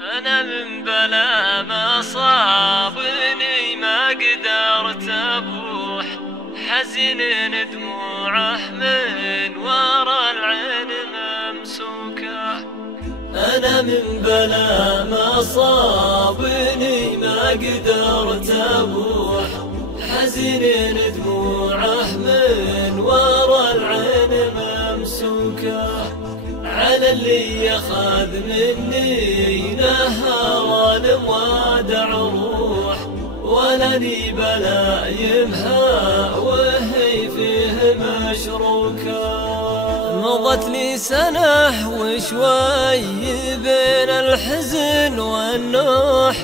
أنا من بلا ما صابني ما قدرت أبوح، حزين دموعه من ورا العين ممسوكة. أنا من بلا ما صابني ما قدرت أبوح، حزين دموعه من ورا العين ممسوكة. على اللي يخاذ مني نهار الموادع روح، ولني بلا يمها وهي فيه مشروكة. مضت لي سنة وشوي بين الحزن والنوح،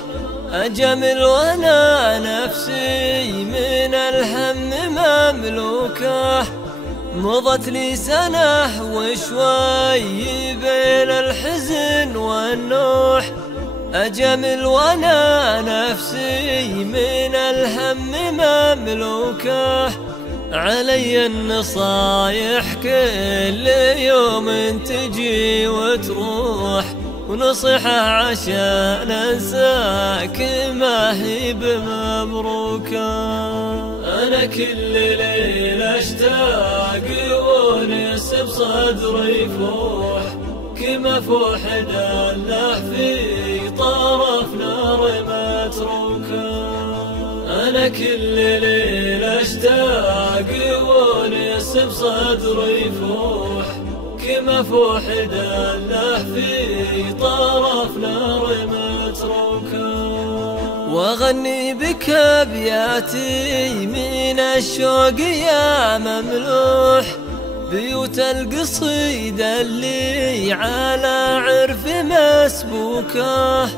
أجمل وأنا نفسي من الهم مملوكة. مضت لي سنة وشوي بين الحزن والنوح، أجمل وأنا نفسي من الهم مملوكة. علي النصايح كل يوم تجي وتروح، ونصيحة عشان أنساك ما هي بمبروكة. أنا كل ليلة أشتاق ونس بصدري يفوح، كما فوح دله في طرف نار متروكة. أنا كل ليلة أشتاق ونس بصدري يفوح، كما فوح دله في طرف نار متروكة. وأغني بك أبياتي من الشوق يا مملوح، بيوت القصيدة اللي على عرف مسبوكة.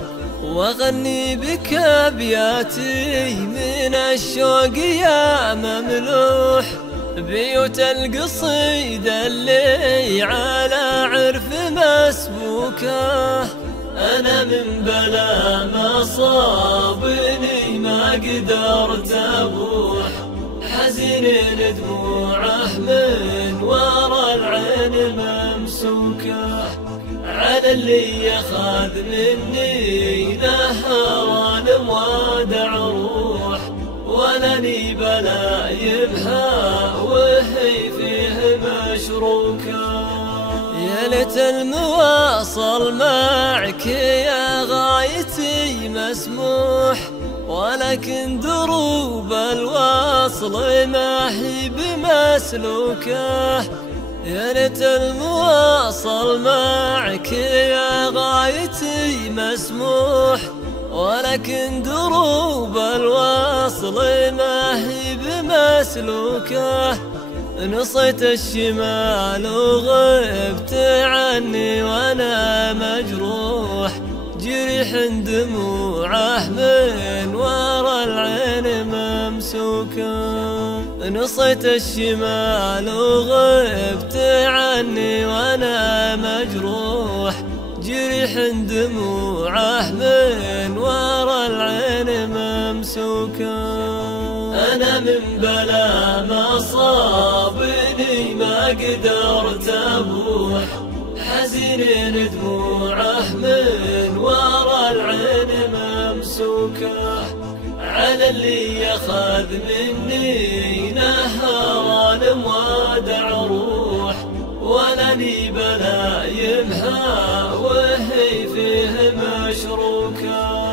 وأغني بك أبياتي من الشوق يا مملوح، بيوت القصيدة اللي على عرف مسبوكة. أنا من بلا ما صابني ما قدرت أبوح، حزين دموعه من ورا العين ممسوكة. على اللي يخاذ مني نهار الموادع روح، ولني بلا يمها وهي فيه مشروكة. يا ليت المواصل معك يا غايتي مسموح، ولكن دروب الوصل ما هي بمسلوكة. يا ليت المواصل معك يا غايتي مسموح، ولكن دروب الوصل ما هي بمسلوكة. نصيت الشمال وغبت عني وانا مجروح، جريح دموعه من ورا العين ممسوكة. نصيت الشمال وغبت عني وانا مجروح، جريح دموعه من ورا العين ممسوكة. أنا من بلا ما صابني ما قدرت أبوح، حزين دموعه من ورا العين ممسوكة. على اللي يخاذ مني نهار الموادع روح، ولني بلا يمها وهي فيه مشروكة.